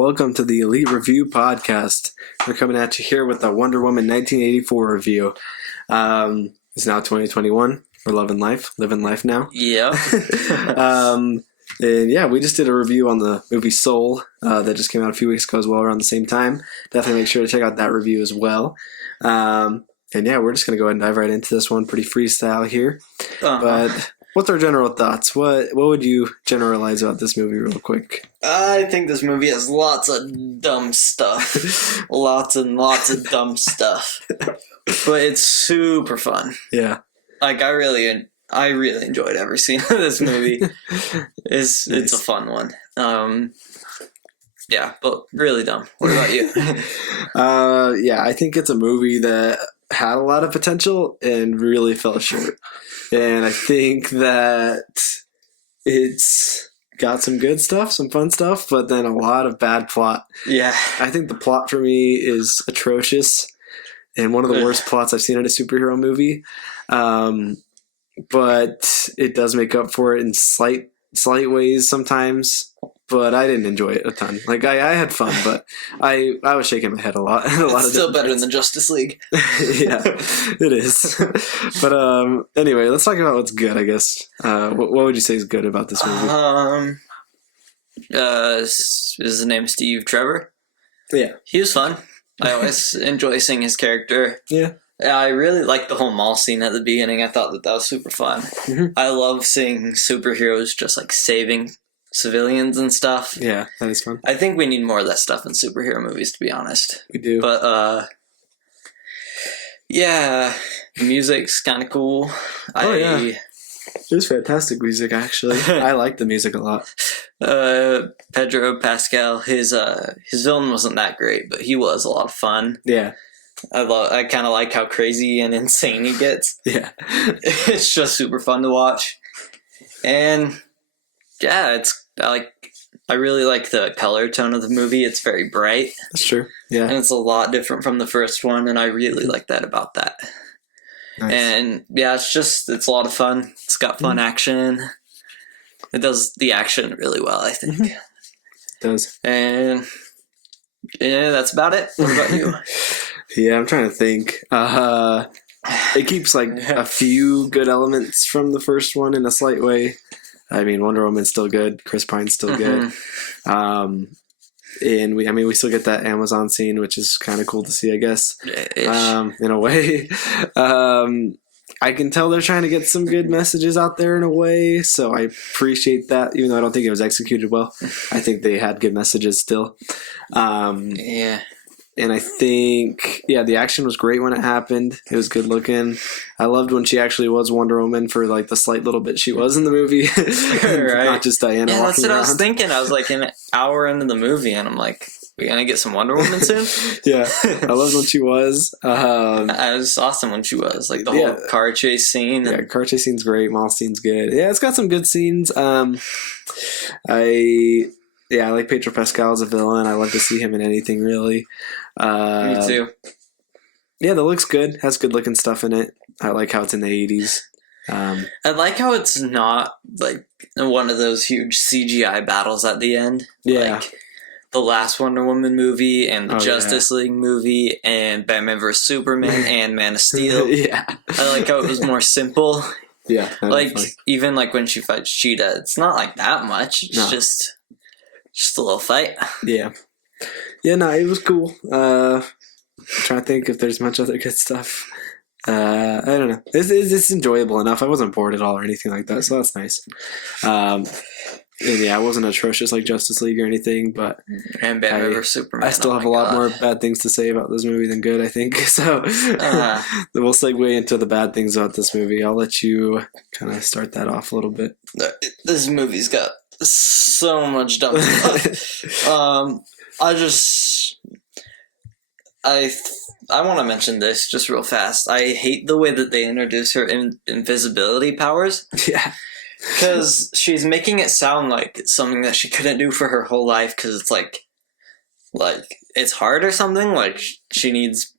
Welcome to the ELEET Review Podcast. We're coming at you here with the Wonder Woman 1984 review. It's now 2021. We're living life now. Yeah. And yeah, we just did a review on the movie Soul that just came out a few weeks ago as well, around the same time. Definitely make sure to check out that review as well. And yeah, we're just going to go ahead and dive right into this one. Pretty freestyle here. But what's our general thoughts? What would you generalize about this movie real quick? I think this movie has lots of dumb stuff. Lots and lots of dumb stuff. But it's super fun. Yeah. Like, I really enjoyed every scene of this movie. It's a fun one. Yeah, but really dumb. What about you? Yeah, I think it's a movie that had a lot of potential and really fell short. And I think that it's got some good stuff, some fun stuff, but then a lot of bad plot. Yeah. I think the plot for me is atrocious and one of the worst plots I've seen in a superhero movie. But it does make up for it in slight ways sometimes. But I didn't enjoy it a ton. Like, I had fun, but I was shaking my head a lot. It's still better than Justice League. Yeah, it is. But anyway, let's talk about what's good, I guess. What would you say is good about this movie? Is his name Steve Trevor? Yeah. He was fun. I always enjoy seeing his character. Yeah. I really liked the whole mall scene at the beginning. I thought that was super fun. Mm-hmm. I love seeing superheroes just like saving civilians and stuff. Yeah, that is fun. I think we need more of that stuff in superhero movies, to be honest. We do. But yeah, the music's kind of cool. Yeah. There's fantastic music, actually. I like the music a lot. Pedro Pascal, his villain wasn't that great, but he was a lot of fun. Yeah. I kind of like how crazy and insane he gets. Yeah. It's just super fun to watch. And yeah, I really like the color tone of the movie. It's very bright. That's true. Yeah. And it's a lot different from the first one, and I really like that about that. Nice. And yeah, it's a lot of fun. It's got fun action. It does the action really well, I think. It does. And yeah, that's about it. What about you? Yeah, I'm trying to think. It keeps like a few good elements from the first one in a slight way. I mean, Wonder Woman's still good. Chris Pine's still good. And we still get that Amazon scene, which is kind of cool to see, I guess. In a way. I can tell they're trying to get some good messages out there in a way, so I appreciate that, even though I don't think it was executed well. I think they had good messages still. Yeah. And I think, the action was great when it happened. It was good looking. I loved when she actually was Wonder Woman for like the slight little bit she was in the movie. Right. Not just Diana walking walking around. around. I was thinking. I was like an hour into the movie, and I'm like, we gonna get some Wonder Woman soon? Yeah. I loved when she was. It was awesome when she was. Like the whole car chase scene. Yeah, car chase scene's great. Mall scene's good. Yeah, it's got some good scenes. I like Pedro Pascal as a villain. I love to see him in anything, really. Me too. Yeah, the look's good. Has good looking stuff in it. I like how it's in the 80s. I like how it's not like one of those huge CGI battles at the end. Yeah. Like the last Wonder Woman movie and the Justice League movie and Batman vs. Superman and Man of Steel. Yeah. I like how it was more simple. Yeah. Like, even like when she fights Cheetah, it's not like that much. It's just a little fight. Yeah. Yeah, no, it was cool. I'm trying to think if there's much other good stuff. I don't know. It's enjoyable enough. I wasn't bored at all or anything like that, so that's nice. And yeah, I wasn't atrocious like Justice League or anything, but and Batman vs. Superman. I still have a lot more bad things to say about this movie than good, I think. So we'll segue into the bad things about this movie. I'll let you kind of start that off a little bit. This movie's got so much dumb stuff. I want to mention this just real fast. I hate the way that they introduce her invisibility powers. Yeah. Because she's making it sound like it's something that she couldn't do for her whole life because it's like it's hard or something. Like it's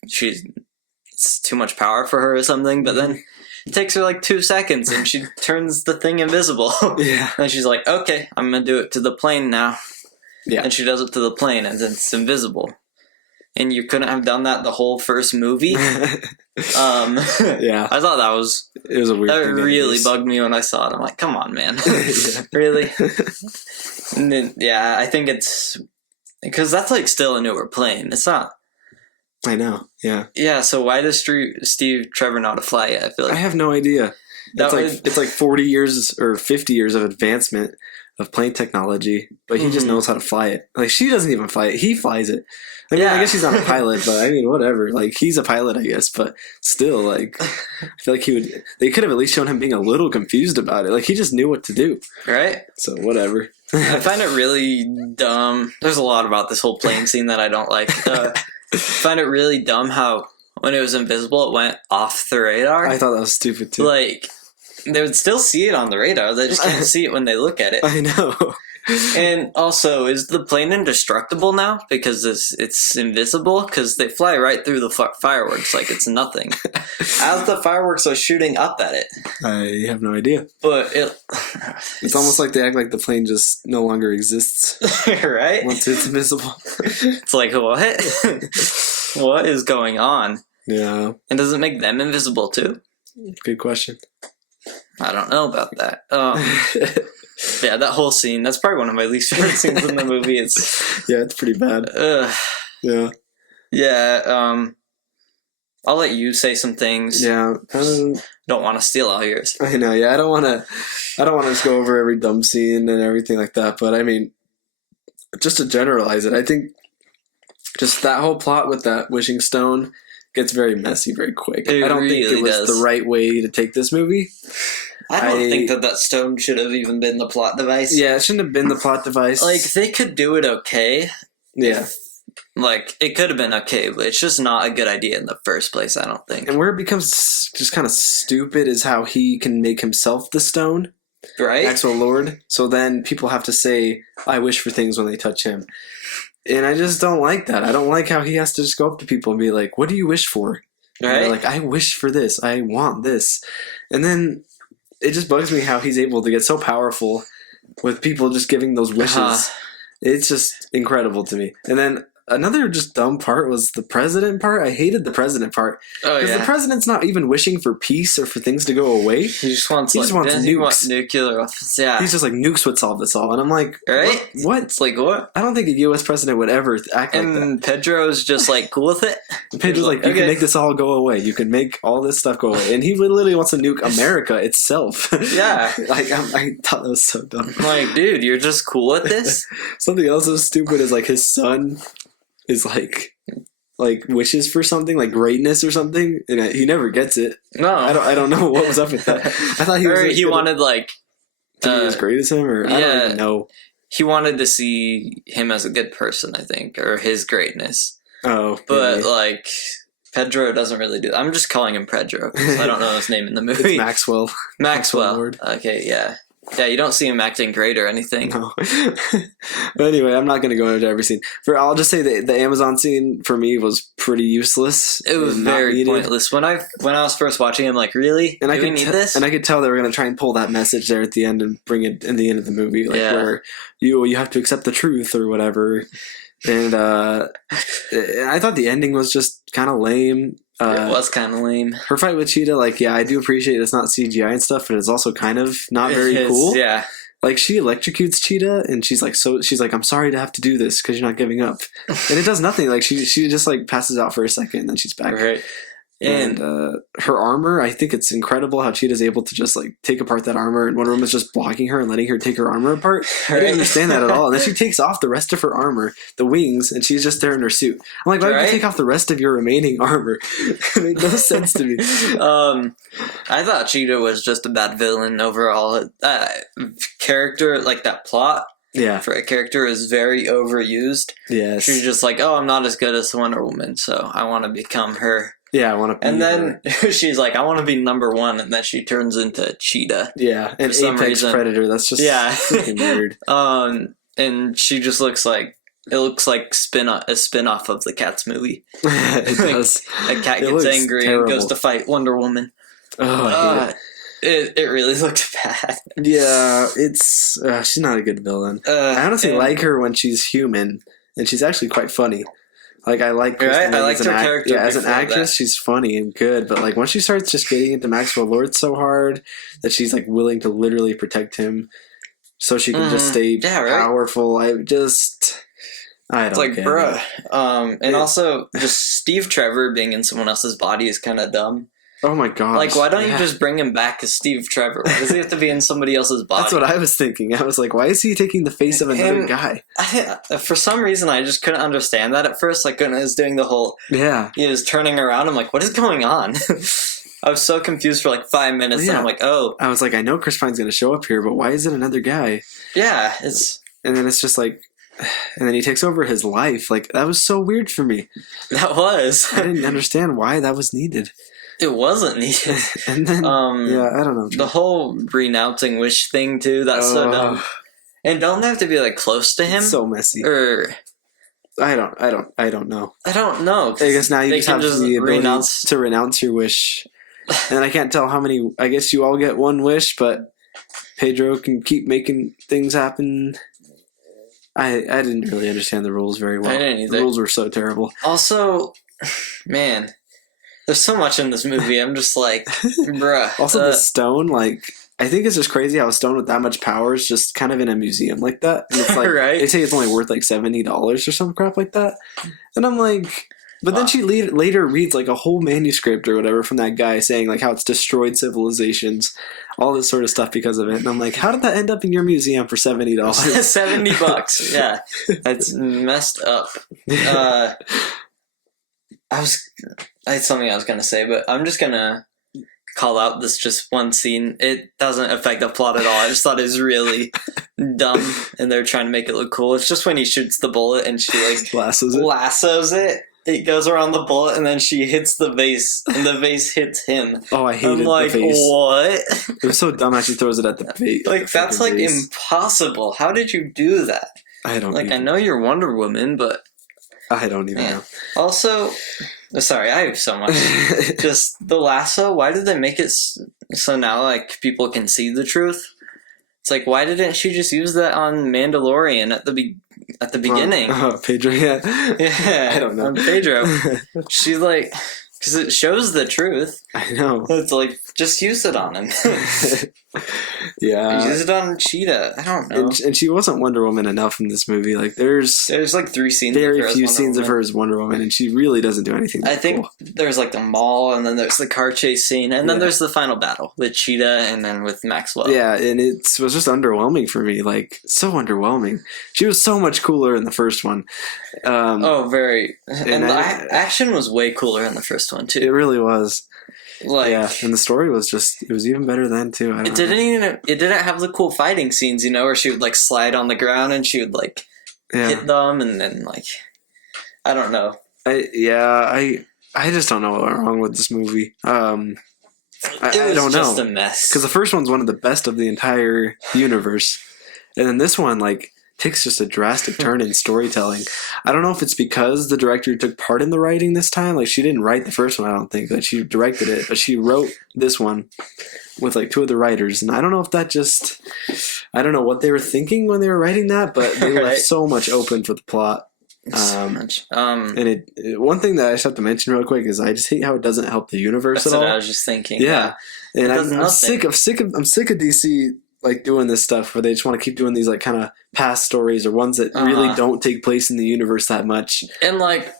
too much power for her or something. But then it takes her like 2 seconds and she turns the thing invisible. Yeah. And she's like, okay, I'm going to do it to the plane now. Yeah. and she does it to the plane, and then it's invisible. And you couldn't have done that the whole first movie. Yeah. I thought it was a weird that thing to really introduce. bugged me when I saw it. I'm like, come on, man. Yeah. Really? And then, I think it's because that's like still a newer plane. It's not. I know. Yeah. Yeah. So why does Steve Trevor know how to fly it? I feel I like have no idea. that It's like 40 years or 50 years of advancement of plane technology, but he just knows how to fly it. Like, she doesn't even fly it. He flies it. I mean, I guess he's not a pilot, but I mean, whatever. Like, he's a pilot, I guess, but still, like, I feel like they could have at least shown him being a little confused about it. Like, he just knew what to do. right? So, whatever. I find it really dumb. There's a lot about this whole plane scene that I don't like. I find it really dumb how when it was invisible, it went off the radar. I thought that was stupid, too. Like, they would still see it on the radar. They just can't see it when they look at it. I know. And also, is the plane indestructible now because it's invisible? Because they fly right through the fireworks like it's nothing. As the fireworks are shooting up at it. I have no idea. But It's almost like they act like the plane just no longer exists right? once it's invisible. It's like, what? What is going on? Yeah, And does it make them invisible too? good question. I don't know about that. Yeah, that whole scene, that's probably one of my least favorite scenes in the movie. It's pretty bad. Yeah. Yeah, I'll let you say some things. Yeah. Don't want to steal all yours. I know. Yeah, I don't want to just go over every dumb scene and everything like that. But I mean, just to generalize it, I think just that whole plot with that wishing stone gets very messy very quick. It I don't think really it was does. the right way to take this movie. I don't think that stone should have even been the plot device. Yeah, it shouldn't have been the plot device. Like, they could do it okay. Yeah. Like, it could have been okay, but it's just not a good idea in the first place, I don't think. And where it becomes just kind of stupid is how he can make himself the stone. Right? Actual Lord. So then people have to say, I wish for things when they touch him. And I just don't like that. I don't like how he has to just go up to people and be like, what do you wish for? And Right? they're like, I wish for this. I want this. And then it just bugs me how he's able to get so powerful with people just giving those wishes. It's just incredible to me. And then another just dumb part was the president part. I hated the president part. Oh, Because yeah. the president's not even wishing for peace or for things to go away. He just wants, He just wants doesn't he want nukes. nuclear weapons? Yeah. He's just like, nukes would solve this all. And I'm like, Right? What? It's like, what? I don't think a U.S. president would ever act like that. And Pedro's just like cool with it. Pedro's like, you okay. can make this all go away. You can make all this stuff go away. And he literally wants to nuke America itself. Yeah. I thought that was so dumb. I'm like, dude, you're just cool with this? Something else that's stupid is like his son is like wishes for something like greatness or something, and he never gets it. No. I don't know what was up with that. I thought he was Or like, he wanted, like... to be as great as him, or I don't even know. He wanted to see him as a good person, I think, or his greatness. Oh, But, maybe. like, Pedro doesn't really do that. I'm just calling him Pedro, because I don't know his name in the movie. It's Maxwell. Maxwell. Lord. Okay, yeah. Yeah, you don't see him acting great or anything. No. But anyway, I'm not going to go into every scene. I'll just say the Amazon scene for me was pretty useless. It was and not very needed. pointless. When I was first watching, I'm like, really? And Do we need this? And I could tell they were going to try and pull that message there at the end and bring it in the end of the movie, like Yeah. where you have to accept the truth or whatever. And I thought the ending was just kind of lame. It was kind of lame. Her fight with Cheetah, like, yeah, I do appreciate it's not CGI and stuff, but it's also kind of not very It is, cool. Yeah. Like, she electrocutes Cheetah, and she's like, I'm sorry to have to do this because you're not giving up. And it does nothing. Like, she just, like, passes out for a second, and then she's back. Right. And her armor, I think it's incredible how Cheetah's able to just, like, take apart that armor, and Wonder Woman's just blocking her and letting her take her armor apart. I Right. didn't understand that at all. And then she takes off the rest of her armor, the wings, and she's just there in her suit. I'm like, why would you take off the rest of your remaining armor? It made no sense to me. I thought Cheetah was just a bad villain overall. Character, like that plot Yeah. for a character is very overused. Yes. She's just like, oh, I'm not as good as Wonder Woman, so I want to become her. Yeah, I want to be And her. then she's like, I want to be number one, and then she turns into Cheetah. Yeah, an some apex reason. predator. That's just freaking weird. And she just looks like a spin-off of the Cats movie. It does. A cat It gets looks angry terrible. and goes to fight Wonder Woman. Oh, I hate it. It really looked bad. Yeah, it's she's not a good villain. I honestly like her when she's human, and she's actually quite funny. Like, I like Kristen Right? I Wiig liked as an her character as an before actress, that. she's funny and good. But like, once she starts just getting into Maxwell Lord so hard that she's like willing to literally protect him so she can just stay powerful, I don't It's like, get bruh. it. And also, just Steve Trevor being in someone else's body is kind of dumb. Oh my gosh. Like, why don't you just bring him back as Steve Trevor? Why does he have to be in somebody else's body? That's what I was thinking. I was like, why is he taking the face of another guy? For some reason, I just couldn't understand that at first. Like, when I was doing the whole... Yeah. He was turning around. I'm like, what is going on? I was so confused for like 5 minutes, and I'm like, oh. I was like, I know Chris Pine's going to show up here, but why is it another guy? Yeah, And then it's just like... And then he takes over his life. Like, that was so weird for me. That was. I didn't understand why that was needed. It wasn't needed. And then, yeah, I don't know. The whole renouncing Wish thing, too, that's so dumb. And don't they have to be, like, close to him? It's so messy. Or... I don't know. I don't know. I guess now you just have the ability to renounce your wish. And I can't tell how many... I guess you all get one wish, but Pedro can keep making things happen. I didn't really understand the rules very well. I didn't either. The rules were so terrible. Also, man... There's so much in this movie. I'm just like, bruh. Also, the stone, like, I think it's just crazy how a stone with that much power is just kind of in a museum like that. And it's like, right? They say it's only worth like $70 or some crap like that. And I'm like, but then she later reads like a whole manuscript or whatever from that guy saying like how it's destroyed civilizations, all this sort of stuff because of it. And I'm like, how did that end up in your museum for $70? $70, yeah. That's messed up. I had something I was gonna say, but I'm just gonna call out this just one scene. It doesn't affect the plot at all. I just thought it was really dumb, and they're trying to make it look cool. It's just when he shoots the bullet and she like lassos it. It goes around the bullet, and then she hits the vase, and the vase hits him. Oh, I hated the vase. What? It was so dumb how she throws it at the vase. Like, that's like vase. Impossible. How did you do that? I don't I know you're Wonder Woman, but I don't even know. Also, sorry, I have so much. Just the lasso, why did they make it so now, like, people can see the truth? It's like, why didn't she just use that on Mandalorian at the beginning? Pedro, yeah. Yeah, I don't know. On Pedro. She's like... Because it shows the truth. I know. It's like, just use it on him. Yeah. Use it on Cheetah. I don't know. And she wasn't Wonder Woman enough in this movie. Like, there's like 3 scenes. Very few scenes of her as Wonder Woman, and she really doesn't do anything. I think there's like the mall, and then there's the car chase scene, and then there's the final battle with Cheetah, and then with Maxwell. Yeah, and it was just underwhelming for me. Like, so underwhelming. She was so much cooler in the first one. Very. And the action was way cooler in the first one too. It really was. Like, yeah, and the story was it was even better then too. It didn't have the cool fighting scenes, where she would like slide on the ground and she would like hit them, and then like, I don't know. I just don't know what went wrong with this movie. I don't know. Just a mess. Because the first one's one of the best of the entire universe, and then this one like takes just a drastic turn in storytelling. I don't know if it's because the director took part in the writing this time. Like, she didn't write the first one, I don't think. Like, she directed it, but she wrote this one with like 2 of the writers. And I don't know if that just... I don't know what they were thinking when they were writing that, but they left so much open for the plot. So much. And one thing that I just have to mention real quick is I just hate how it doesn't help the universe at all. That's what I was just thinking. Yeah. And I'm sick of DC like doing this stuff where they just want to keep doing these like kind of past stories or ones that really don't take place in the universe that much. And like,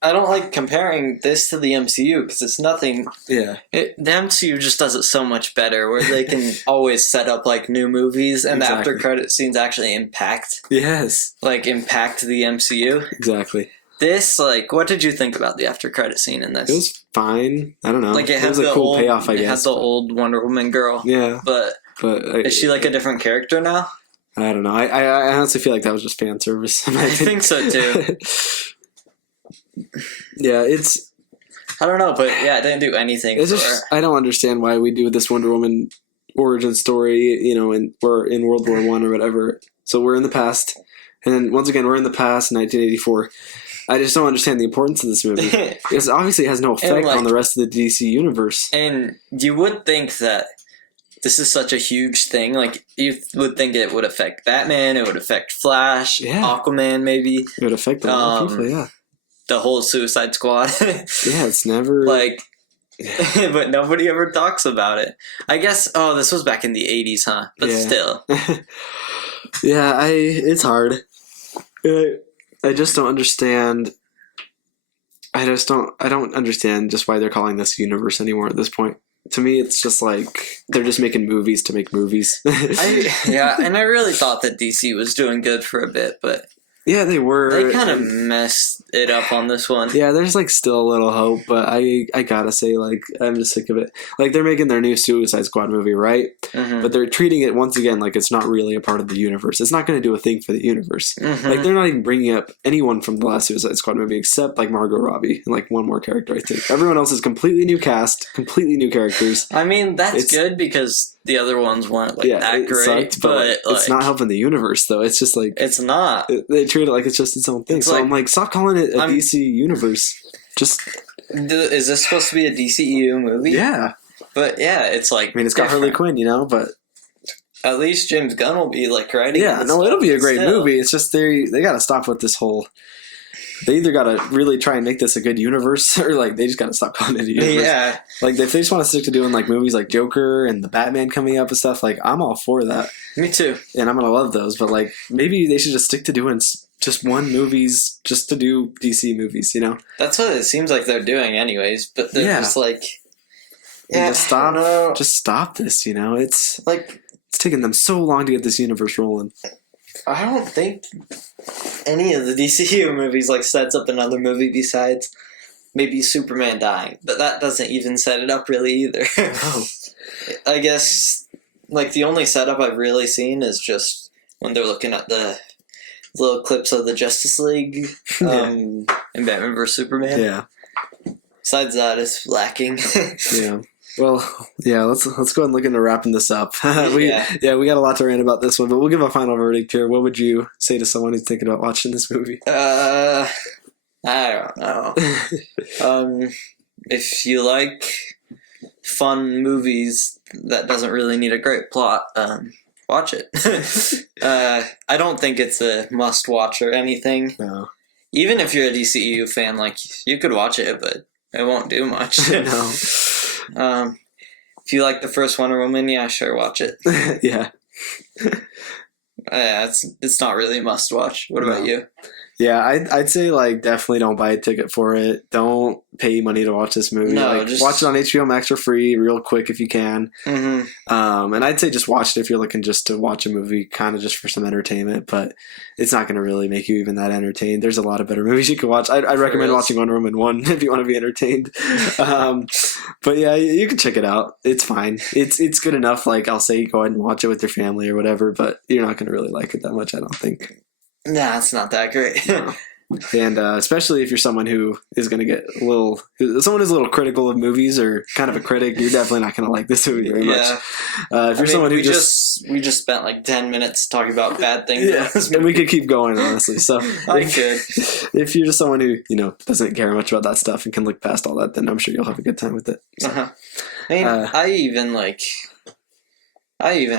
I don't like comparing this to the MCU because it's nothing. Yeah. The MCU just does it so much better where they can always set up like new movies and the after credit scenes actually impact. Yes. Like impact the MCU. Exactly. This, like, what did you think about the after credit scene in this? It was fine. I don't know. Like, it was a cool payoff, I guess. It had the old Wonder Woman girl. Yeah. But is she like a different character now? I don't know. I honestly feel like that was just fan service. I think so too. Yeah, it's... I don't know, but yeah, it didn't do anything it's just, I don't understand why we do this Wonder Woman origin story, we're in World War I or whatever. So we're in the past. And then, once again, we're in the past, 1984. I just don't understand the importance of this movie. Because obviously it has no effect on the rest of the DC universe. And you would think that this is such a huge thing. Like, you would think it would affect Batman, it would affect Flash, Aquaman, maybe. It would affect a lot of people, yeah. The whole Suicide Squad. Yeah, it's never... Like, but nobody ever talks about it. I guess, this was back in the 80s, huh? But still. Yeah, it's hard. I just don't understand... I don't understand just why they're calling this universe anymore at this point. To me, it's just like they're just making movies to make movies. And I really thought that DC was doing good for a bit, but yeah, they were. They kind of messed it up on this one. Yeah, there's like still a little hope, but I gotta say, like, I'm just sick of it. Like, they're making their new Suicide Squad movie, right? Mm-hmm. But they're treating it once again like it's not really a part of the universe. It's not going to do a thing for the universe. Mm-hmm. Like, they're not even bringing up anyone from the last Suicide Squad movie except like Margot Robbie and like one more character, I think. Everyone else is completely new cast, completely new characters. I mean, that's good because the other ones weren't like that great, sucked, but like, it's not helping the universe though. It's just like it's not. They treat it like it's just its own thing. So like, I'm like, stop calling it a DC universe. Just is this supposed to be a DCEU movie? Yeah, but yeah, it's like, I mean, it's got Harley Quinn, you know, but at least James Gunn will be like writing. Yeah, no, it'll be a great movie. It's just they got to stop with this whole. They either got to really try and make this a good universe, or like they just got to stop calling it a universe. Yeah, like if they just want to stick to doing like movies like Joker and the Batman coming up and stuff, like I'm all for that. Me too, and I'm gonna love those. But like maybe they should just stick to doing just one movies, just to do DC movies. You know, that's what it seems like they're doing, anyways. But they're just like, just stop this. You know, it's like it's taken them so long to get this universe rolling. I don't think any of the DCU movies like sets up another movie besides maybe Superman dying, but that doesn't even set it up really either. Oh. I guess like the only setup I've really seen is just when they're looking at the little clips of the Justice League and Batman vs Superman. Yeah. Besides that, it's lacking. Yeah. Well, yeah, let's go ahead and look into wrapping this up. We got a lot to rant about this one, but we'll give a final verdict here. What would you say to someone who's thinking about watching this movie? I don't know. If you like fun movies that doesn't really need a great plot, watch it. I don't think it's a must-watch or anything. No. Even if you're a DCEU fan, like, you could watch it, but it won't do much. No. If you like the first Wonder Woman, yeah, sure, watch it. Yeah. It's not really a must watch. What about you? Yeah, I'd say like definitely don't buy a ticket for it. Don't pay money to watch this movie. No, like, just watch it on HBO Max for free, real quick if you can. Mm-hmm. And I'd say just watch it if you're looking just to watch a movie, kind of just for some entertainment. But it's not going to really make you even that entertained. There's a lot of better movies you could watch. I'd recommend watching Wonder Woman 1 if you want to be entertained. But yeah, you can check it out. It's fine. It's good enough. Like, I'll say go ahead and watch it with your family or whatever. But you're not going to really like it that much, I don't think. Nah, it's not that great. And especially if you're someone who is going to get someone who's a little critical of movies or kind of a critic, you're definitely not going to like this movie very much. If you're someone who we just spent like 10 minutes talking about bad things, and we could keep going honestly. So if you're just someone who doesn't care much about that stuff and can look past all that, then I'm sure you'll have a good time with it. So, I mean, I even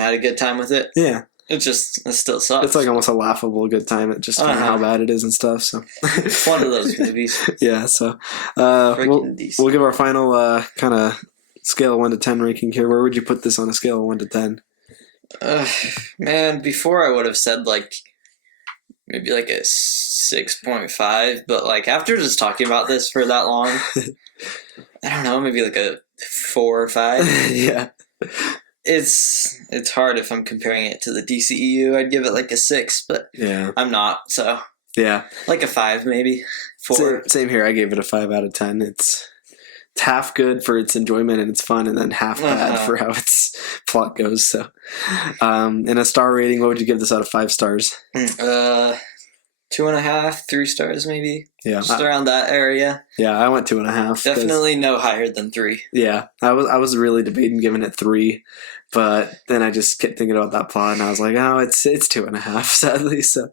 had a good time with it. Yeah. It still sucks. It's like almost a laughable good time at just how bad it is and stuff. So it's one of those movies. Yeah. So we'll give our final kind of scale of 1 to 10 ranking here. Where would you put this on a scale of 1 to 10? Man, before I would have said like maybe like a 6.5, but like after just talking about this for that long, I don't know, maybe like a 4 or 5. Yeah. It's hard if I'm comparing it to the DCEU. I'd give it like a 6, but I'm not. So yeah, like a 5 maybe. 4. Same here. I gave it a 5 out of 10. It's half good for its enjoyment and its fun, and then half bad for how its plot goes. So, in a star rating, what would you give this out of 5 stars? 2.5, 3 stars maybe. Yeah, Just around that area. Yeah, I went 2.5. Definitely no higher than 3. Yeah, I was really debating giving it 3, but then I just kept thinking about that plot, and I was like, oh, it's 2.5, sadly. So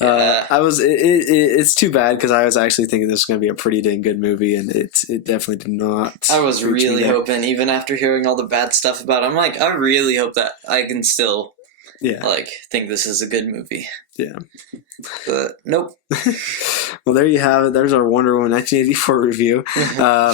it's too bad because I was actually thinking this was going to be a pretty dang good movie, and it definitely did not. I was really hoping, even after hearing all the bad stuff about it, I'm like, I really hope that I can still think this is a good movie. Yeah. But nope. Well, there you have it. There's our Wonder Woman 1984 review.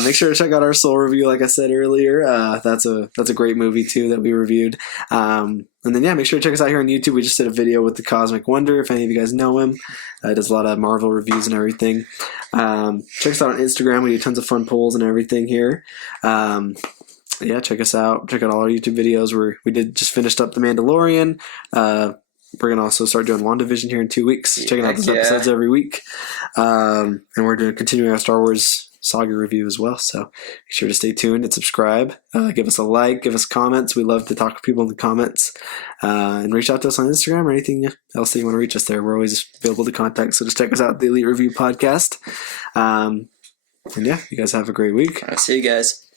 Make sure to check out our Soul review, like I said earlier. That's a great movie too that we reviewed. And then make sure to check us out here on YouTube. We just did a video with the Cosmic Wonder. If any of you guys know him, he does a lot of Marvel reviews and everything. Check us out on Instagram. We do tons of fun polls and everything here. Check us out. Check out all our YouTube videos. We did just finished up The Mandalorian. We're going to also start doing WandaVision here in 2 weeks. Checking out those episodes every week. And we're continuing our Star Wars saga review as well. So make sure to stay tuned and subscribe. Give us a like. Give us comments. We love to talk to people in the comments. And reach out to us on Instagram or anything else that you want to reach us there. We're always available to contact. So just check us out, the Elite Review Podcast. You guys have a great week. All right, see you guys.